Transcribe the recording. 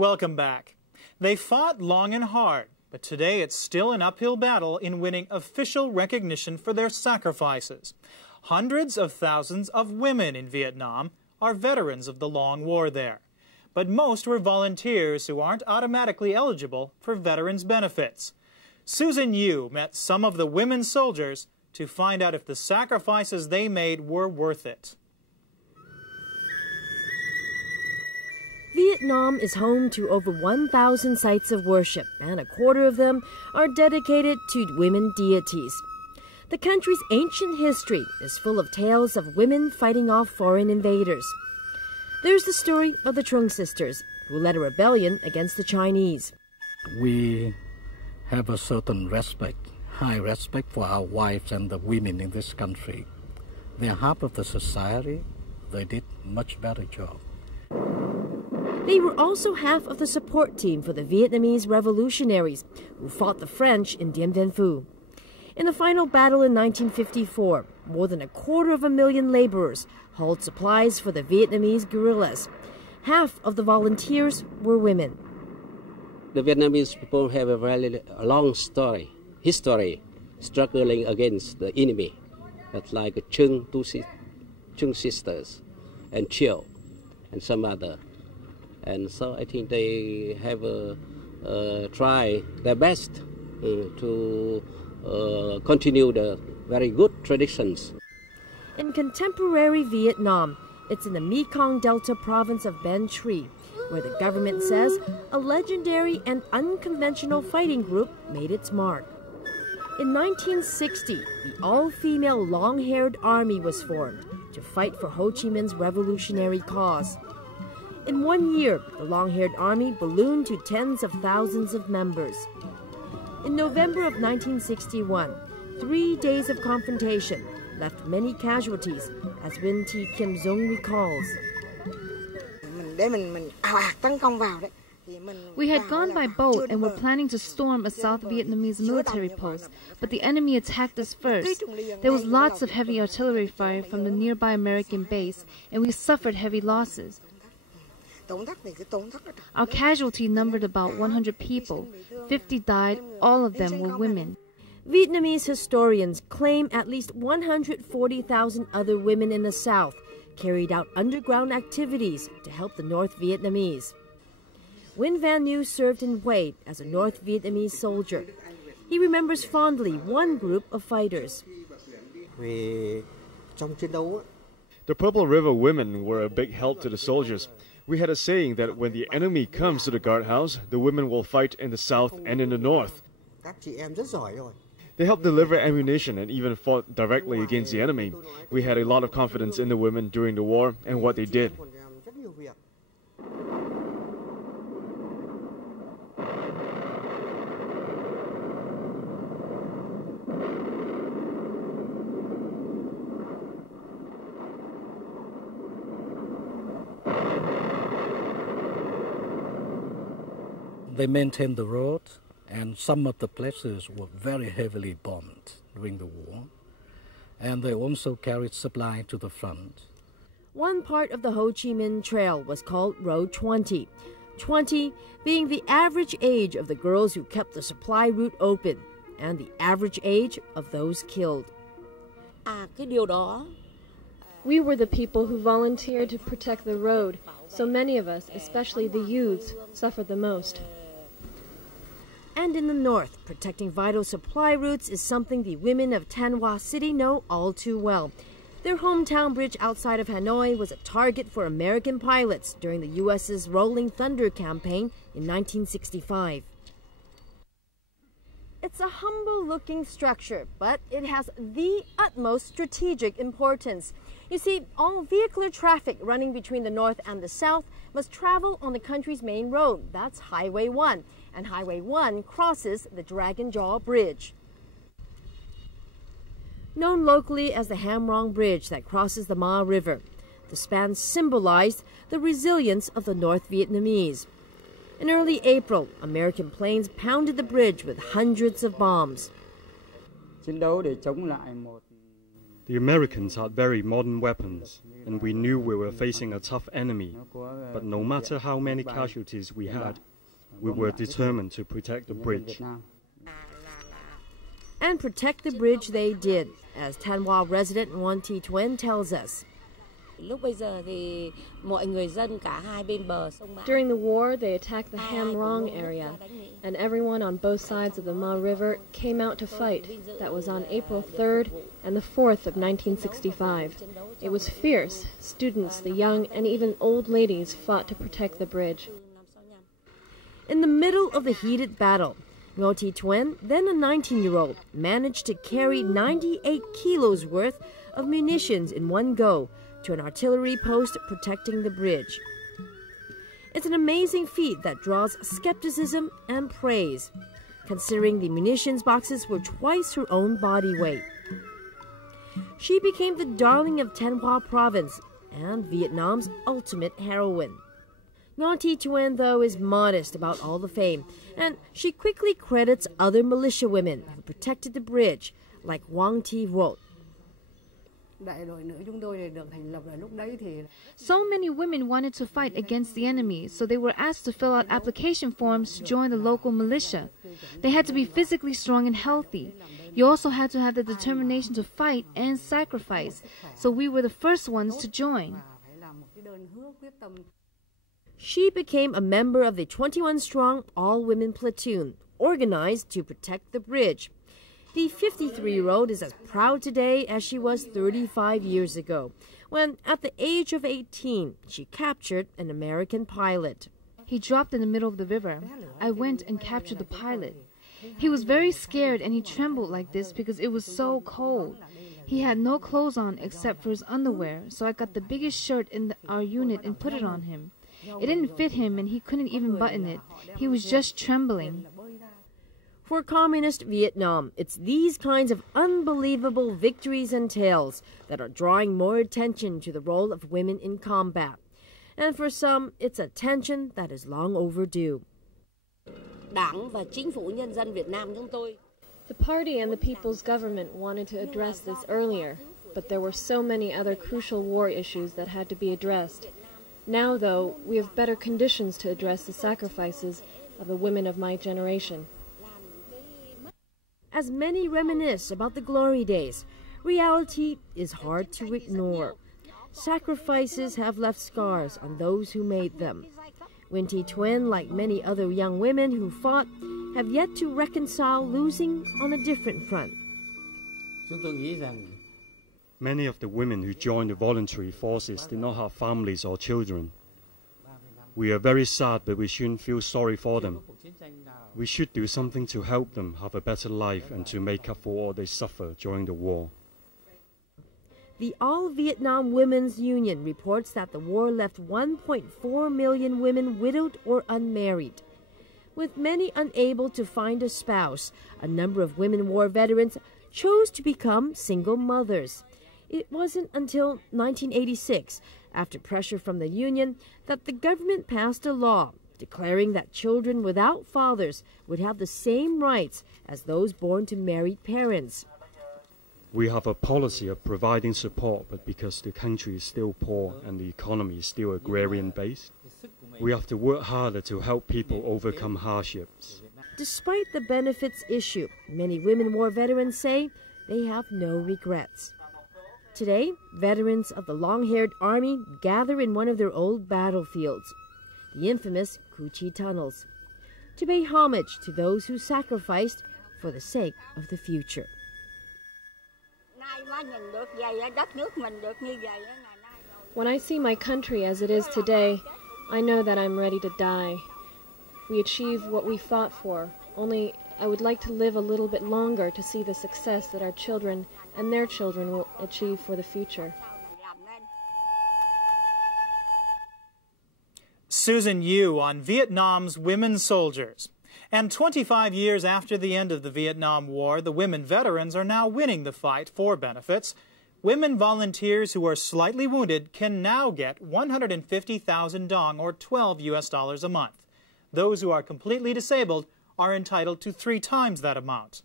Welcome back. They fought long and hard, but today it's still an uphill battle in winning official recognition for their sacrifices. Hundreds of thousands of women in Vietnam are veterans of the long war there. But most were volunteers who aren't automatically eligible for veterans benefits. Susan Yu met some of the women soldiers to find out if the sacrifices they made were worth it. Vietnam is home to over 1,000 sites of worship, and a quarter of them are dedicated to women deities. The country's ancient history is full of tales of women fighting off foreign invaders. There's the story of the Trung sisters, who led a rebellion against the Chinese. We have a certain respect, high respect for our wives and the women in this country. They are half of the society. They did much better job. They were also half of the support team for the Vietnamese revolutionaries who fought the French in Dien Bien Phu. In the final battle in 1954, more than 250,000 laborers hauled supplies for the Vietnamese guerrillas. Half of the volunteers were women. The Vietnamese people have a very long history, struggling against the enemy. That's like Chung sisters and Chiu and some other. And so I think they have tried their best to continue the very good traditions. In contemporary Vietnam, it's in the Mekong Delta province of Bến Tre, where the government says a legendary and unconventional fighting group made its mark. In 1960, the all-female long-haired army was formed to fight for Ho Chi Minh's revolutionary cause. In 1 year, the long-haired army ballooned to tens of thousands of members. In November of 1961, 3 days of confrontation left many casualties, as Win T. Kim Dung recalls. We had gone by boat and were planning to storm a South Vietnamese military post, but the enemy attacked us first. There was lots of heavy artillery fire from the nearby American base, and we suffered heavy losses. Our casualty numbered about 100 people. 50 died, all of them were women. Vietnamese historians claim at least 140,000 other women in the South carried out underground activities to help the North Vietnamese. Nguyen Van Nhu served in Hue as a North Vietnamese soldier. He remembers fondly one group of fighters. The Purple River women were a big help to the soldiers. We had a saying that when the enemy comes to the guardhouse, the women will fight in the south and in the north. They helped deliver ammunition and even fought directly against the enemy. We had a lot of confidence in the women during the war and what they did. They maintained the road, and some of the places were very heavily bombed during the war. And they also carried supply to the front. One part of the Ho Chi Minh Trail was called Road 20, 20 being the average age of the girls who kept the supply route open, and the average age of those killed. We were the people who volunteered to protect the road, so many of us, especially the youths, suffered the most. And in the north, protecting vital supply routes is something the women of Thanh Hoa City know all too well. Their hometown bridge outside of Hanoi was a target for American pilots during the U.S.'s Rolling Thunder campaign in 1965. It's a humble-looking structure, but it has the utmost strategic importance. You see, all vehicular traffic running between the north and the south must travel on the country's main road. That's Highway 1, and Highway 1 crosses the Dragon Jaw Bridge. Known locally as the Ham Rong Bridge that crosses the Ma River, the span symbolized the resilience of the North Vietnamese. In early April, American planes pounded the bridge with hundreds of bombs. The The Americans had very modern weapons, and we knew we were facing a tough enemy. But no matter how many casualties we had, we were determined to protect the bridge. And protect the bridge they did, as Thanh resident Nguyen Thi Tuyen tells us. During the war, they attacked the Ham Rong area, and everyone on both sides of the Ma River came out to fight. That was on April 3rd and the 4th of 1965. It was fierce. Students, the young, and even old ladies fought to protect the bridge. In the middle of the heated battle, Nguyen Thi Tuyen, then a 19-year-old, managed to carry 98 kilos worth of munitions in one go to an artillery post protecting the bridge. It's an amazing feat that draws skepticism and praise, considering the munitions boxes were twice her own body weight. She became the darling of Thanh Hoa province and Vietnam's ultimate heroine. Nguyen Thi Tuyen, though, is modest about all the fame, and she quickly credits other militia women who protected the bridge, like Wang Thi Rot. So many women wanted to fight against the enemy, so they were asked to fill out application forms to join the local militia. They had to be physically strong and healthy. You also had to have the determination to fight and sacrifice, so we were the first ones to join. She became a member of the 21-strong all-women platoon, organized to protect the bridge. The 53-year-old is as proud today as she was 35 years ago, when, at the age of 18, she captured an American pilot. He dropped in the middle of the river. I went and captured the pilot. He was very scared and he trembled like this because it was so cold. He had no clothes on except for his underwear, so I got the biggest shirt in our unit and put it on him. It didn't fit him and he couldn't even button it. He was just trembling. For communist Vietnam, it's these kinds of unbelievable victories and tales that are drawing more attention to the role of women in combat. And for some, it's attention that is long overdue. The party and the people's government wanted to address this earlier, but there were so many other crucial war issues that had to be addressed. Now, though, we have better conditions to address the sacrifices of the women of my generation. As many reminisce about the glory days, reality is hard to ignore. Sacrifices have left scars on those who made them. Nguyen Thi Tuyen, like many other young women who fought, have yet to reconcile losing on a different front. Many of the women who joined the voluntary forces did not have families or children. We are very sad, but we shouldn't feel sorry for them. We should do something to help them have a better life and to make up for all they suffered during the war. The All Vietnam Women's Union reports that the war left 1.4 million women widowed or unmarried. With many unable to find a spouse, a number of women war veterans chose to become single mothers. It wasn't until 1986, after pressure from the Union, that the government passed a law declaring that children without fathers would have the same rights as those born to married parents. We have a policy of providing support, but because the country is still poor and the economy is still agrarian-based, we have to work harder to help people overcome hardships. Despite the benefits issue, many women war veterans say they have no regrets. Today, veterans of the long-haired army gather in one of their old battlefields, the infamous Cu Chi tunnels, to pay homage to those who sacrificed for the sake of the future. When I see my country as it is today, I know that I'm ready to die. We achieved what we fought for, only I would like to live a little bit longer to see the success that our children and their children will achieve for the future. Susan Yu on Vietnam's women soldiers. And 25 years after the end of the Vietnam War, the women veterans are now winning the fight for benefits. Women volunteers who are slightly wounded can now get 150,000 dong, or $12 US a month. Those who are completely disabled are entitled to 3 times that amount.